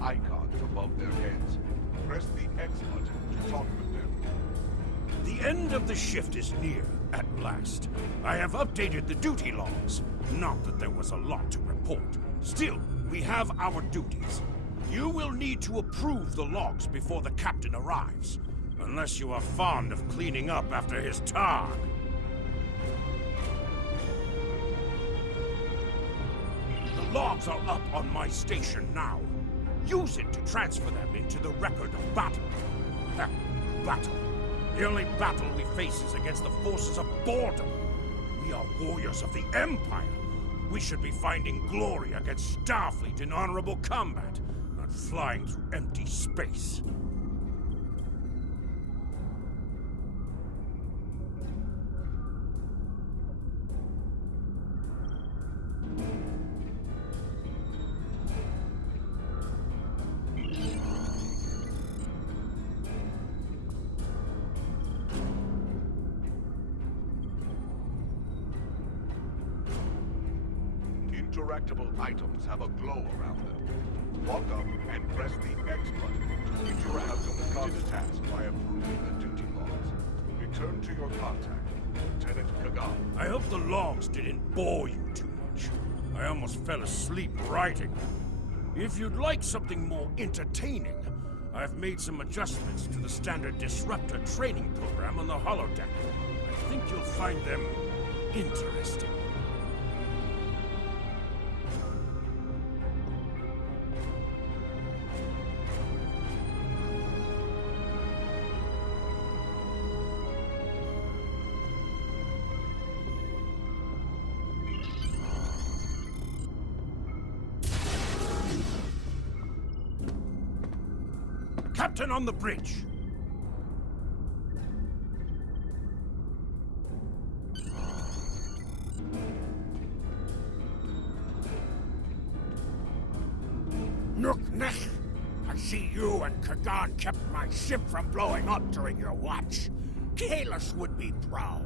icons above their heads. Press the X button to talk with them. The end of the shift is near, at last. I have updated the duty logs. Not that there was a lot to report. Still, we have our duties. You will need to approve the logs before the captain arrives. Unless you are fond of cleaning up after his targ. The logs are up on my station now. Use it to transfer them into the record of battle. Battle. The only battle we face is against the forces of boredom. We are warriors of the Empire. We should be finding glory against Starfleet in honorable combat, not flying through empty space. Interactable items have a glow around them. Walk up and press the X button to interact with the completed task by approving the duty logs. Return to your contact, Lieutenant Kagan. I hope the logs didn't bore you too much. I almost fell asleep writing them. If you'd like something more entertaining, I've made some adjustments to the standard Disruptor training program on the holodeck. I think you'll find them interesting. Captain on the bridge! Nook-Nech! I see you and Kagan kept my ship from blowing up during your watch. Kahless would be proud.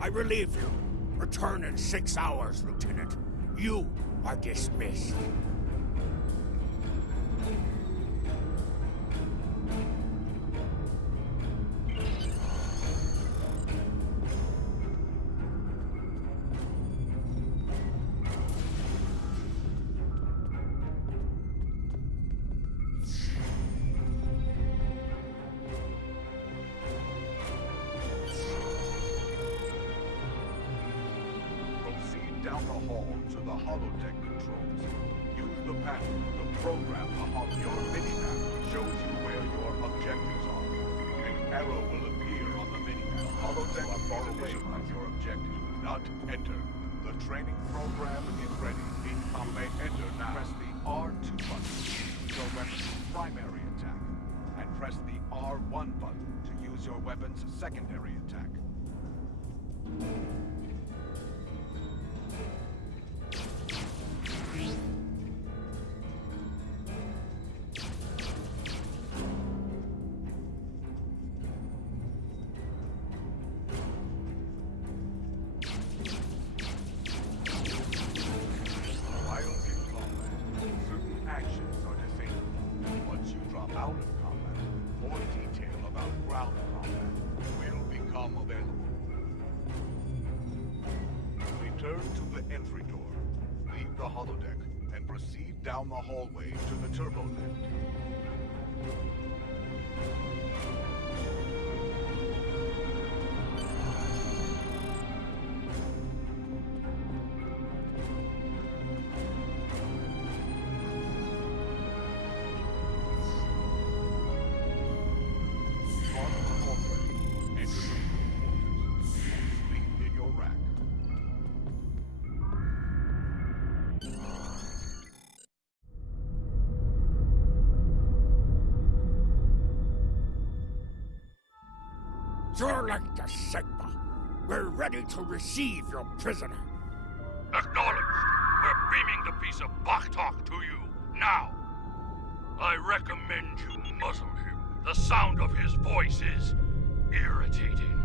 I relieve you. Return in 6 hours, Lieutenant. You are dismissed. Down the hall to the holodeck controls. Use the panel to program the holodeck. Your minimap shows you where your objectives are. An arrow will appear on the minimap. The holodeck is far away from your objective. Not enter. The training program is ready. In combat, enter now. Press the R2 button to use your weapon's primary attack. And press the R1 button to use your weapon's secondary attack. Out of combat, more detail about ground combat will become available. Return to the entry door, leave the holodeck, and proceed down the hallway to the turbo lift. You're like the Sigma. We're ready to receive your prisoner. Acknowledged. We're beaming the piece of Bakhtok to you, now. I recommend you muzzle him. The sound of his voice is irritating.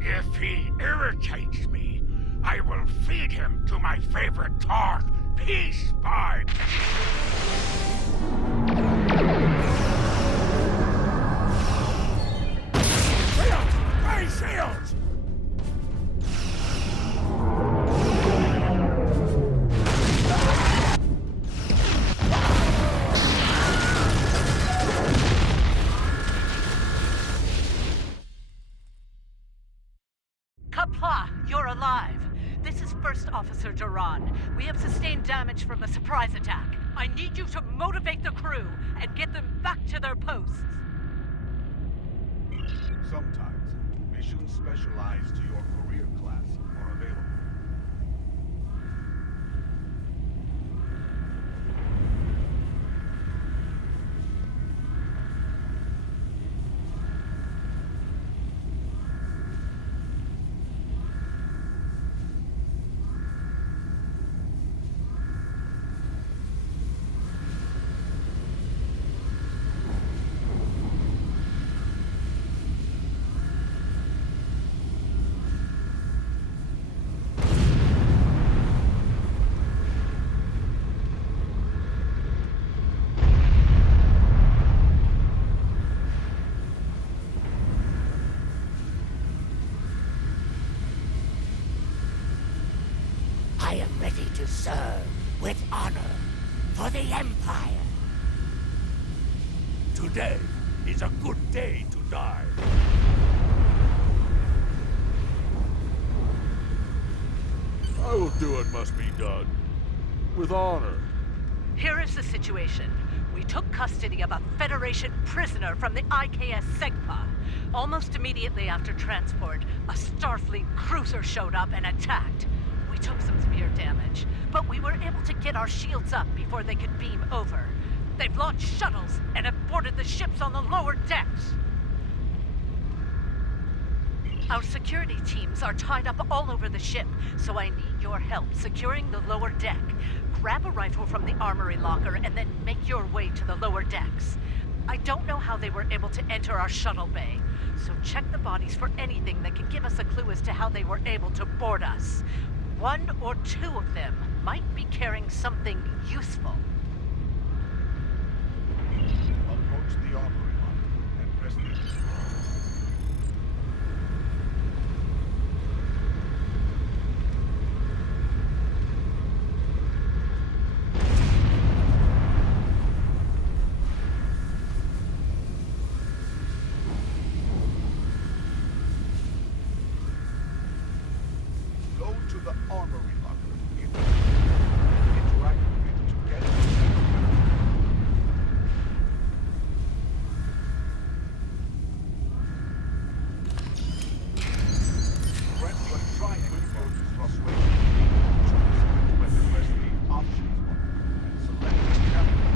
If he irritates me, I will feed him to my favorite targ, Peace Pipe. from the surprise attack. I need you to motivate the crew and get them back to their posts. Sometimes, missions specialized to your career class are available. I am ready to serve with honor for the Empire. Today is a good day to die. I will do what must be done. With honor. Here is the situation. We took custody of a Federation prisoner from the IKS Segpa. Almost immediately after transport, a Starfleet cruiser showed up and attacked. We took some severe damage, but we were able to get our shields up before they could beam over. They've launched shuttles and have boarded the ships on the lower decks. Our security teams are tied up all over the ship, so I need your help securing the lower deck. Grab a rifle from the armory locker and then make your way to the lower decks. I don't know how they were able to enter our shuttle bay, so check the bodies for anything that could give us a clue as to how they were able to board us. One or two of them might be carrying something useful. Approach the armory locker and press the... Go to the armory locker. Interact with it to get press the triangle for frustration. Choose when to press the options button and select the camera.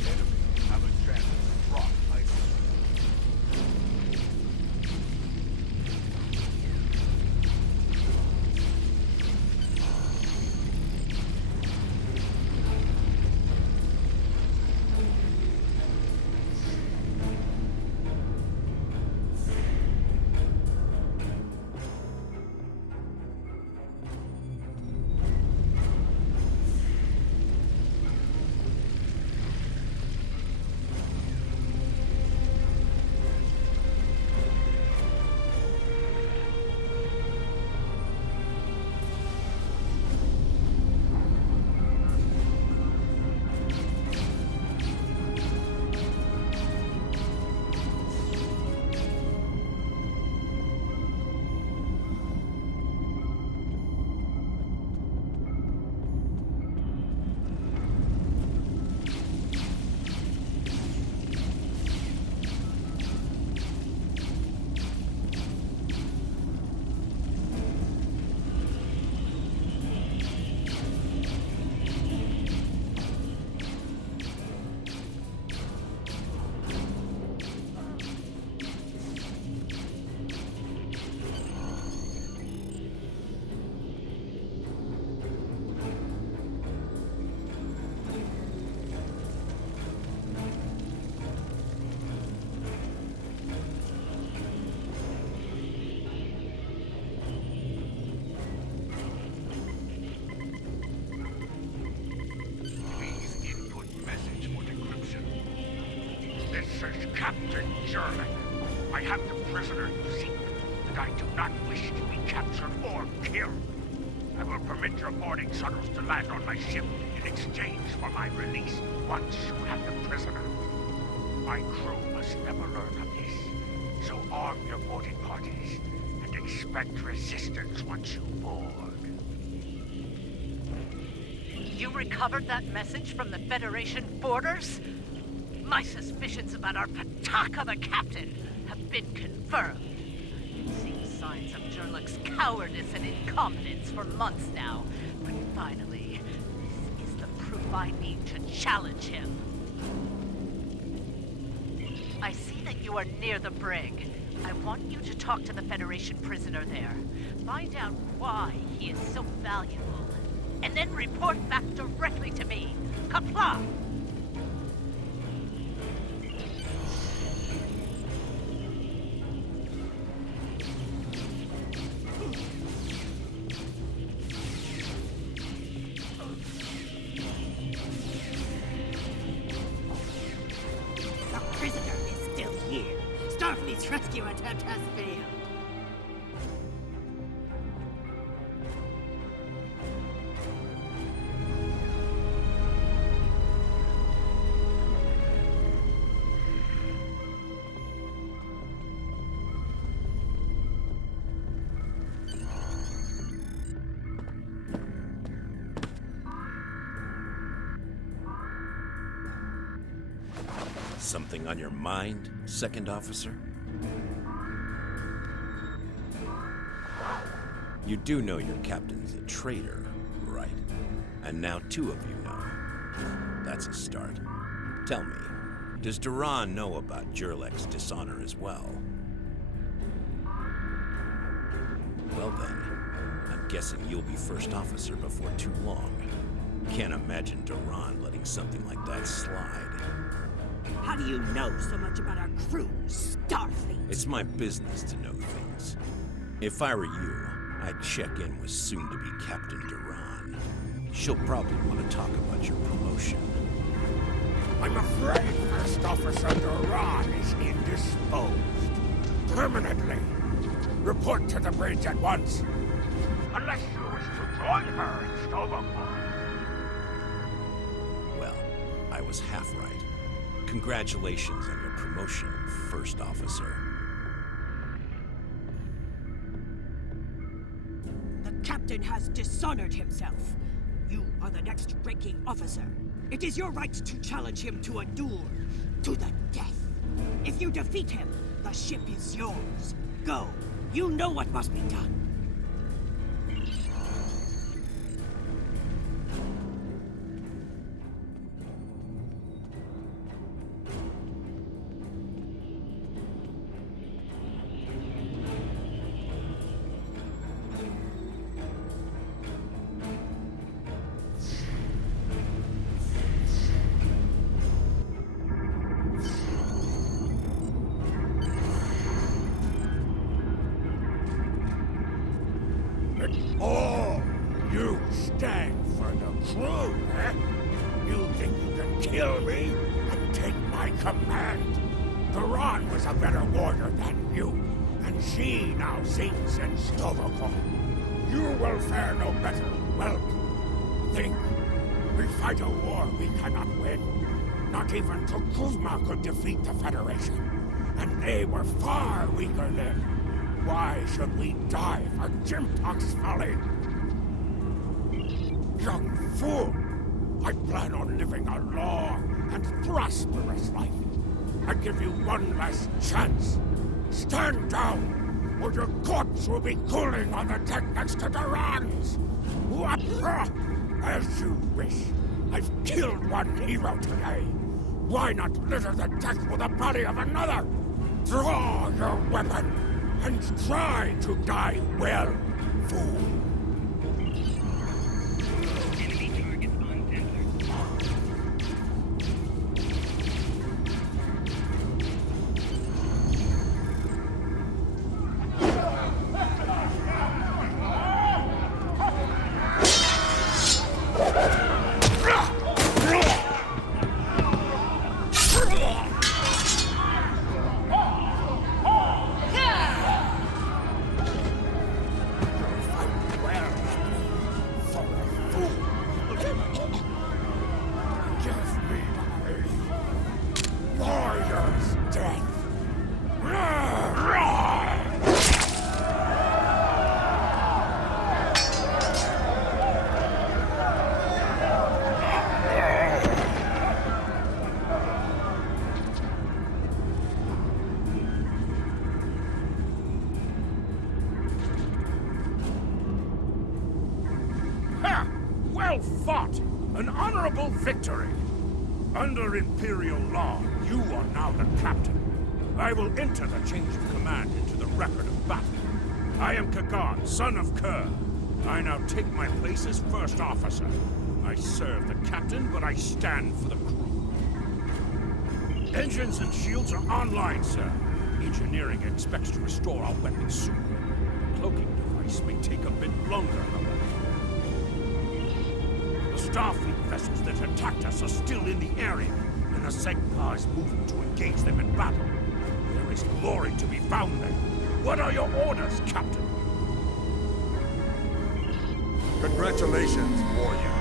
Enemies have a chance to drop items. Please input message for decryption. This is Captain German. I have the prisoner you seek, and I do not wish to be captured or killed. I will permit your boarding shuttles to land on my ship in exchange for my release once you have the prisoner. My crew must never learn of this, so arm your boarding parties and expect resistance once you board. You recovered that message from the Federation borders? My suspicions about our Pataka the Captain have been confirmed. I've seen signs of Jurluk's cowardice and incompetence for months now. But finally, this is the proof I need to challenge him. I see that you are near the brig. I want you to talk to the Federation prisoner there. Find out why he is so valuable. And then report back directly to me. Comply! The prisoner is still here. Starfleet's rescue attempt has failed. Something on your mind, Second Officer? You do know your captain's a traitor, right? And now two of you know. That's a start. Tell me, does Duran know about Jurlek's dishonor as well? Well then, I'm guessing you'll be first officer before too long. Can't imagine Duran letting something like that slide. How do you know so much about our crew, Starfleet? It's my business to know things. If I were you, I'd check in with soon-to-be Captain Duran. She'll probably want to talk about your promotion. I'm afraid First Officer Duran is indisposed. Permanently. Report to the bridge at once. Unless you wish to join her in Stovaport. Well, I was half right. Congratulations on your promotion, First Officer. The captain has dishonored himself. You are the next ranking officer. It is your right to challenge him to a duel, to the death. If you defeat him, the ship is yours. Go. You know what must be done. Oh, you stand for the crew, eh? You think you can kill me and take my command? Duran was a better warrior than you, and she now sings in Stovaport. You will fare no better. Well, think. We fight a war we cannot win. Not even Tukuzma could defeat the Federation, and they were far weaker then. Why should we die for Jimtock's folly? Young fool! I plan on living a long and prosperous life. I give you one last chance. Stand down, or your corpse will be cooling on the deck next to Duran's. As you wish. I've killed one hero today. Why not litter the deck with the body of another? Draw your weapon and try to die well, fool. Enemy targets uncensored. An honorable victory! Under Imperial law, you are now the captain. I will enter the change of command into the record of battle. I am Kagan, son of Kerr. I now take my place as first officer. I serve the captain, but I stand for the crew. Engines and shields are online, sir. Engineering expects to restore our weapons soon. The cloaking device may take a bit longer, however. The Starfleet vessels that attacked us are still in the area, and the Segpa is moving to engage them in battle. There is glory to be found there. What are your orders, Captain? Congratulations, warrior.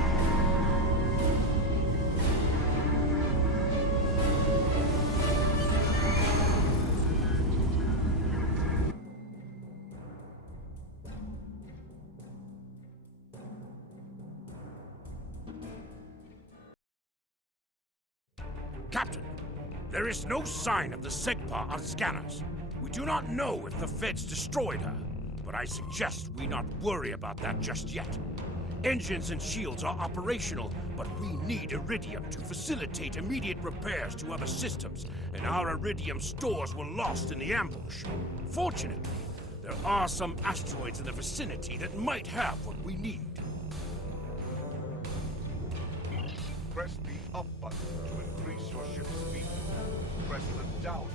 Captain, there is no sign of the Segpa on scanners. We do not know if the Feds destroyed her, but I suggest we not worry about that just yet. Engines and shields are operational, but we need Iridium to facilitate immediate repairs to other systems, and our Iridium stores were lost in the ambush. Fortunately, there are some asteroids in the vicinity that might have what we need. Press the up button to increase your ship's speed. Press the down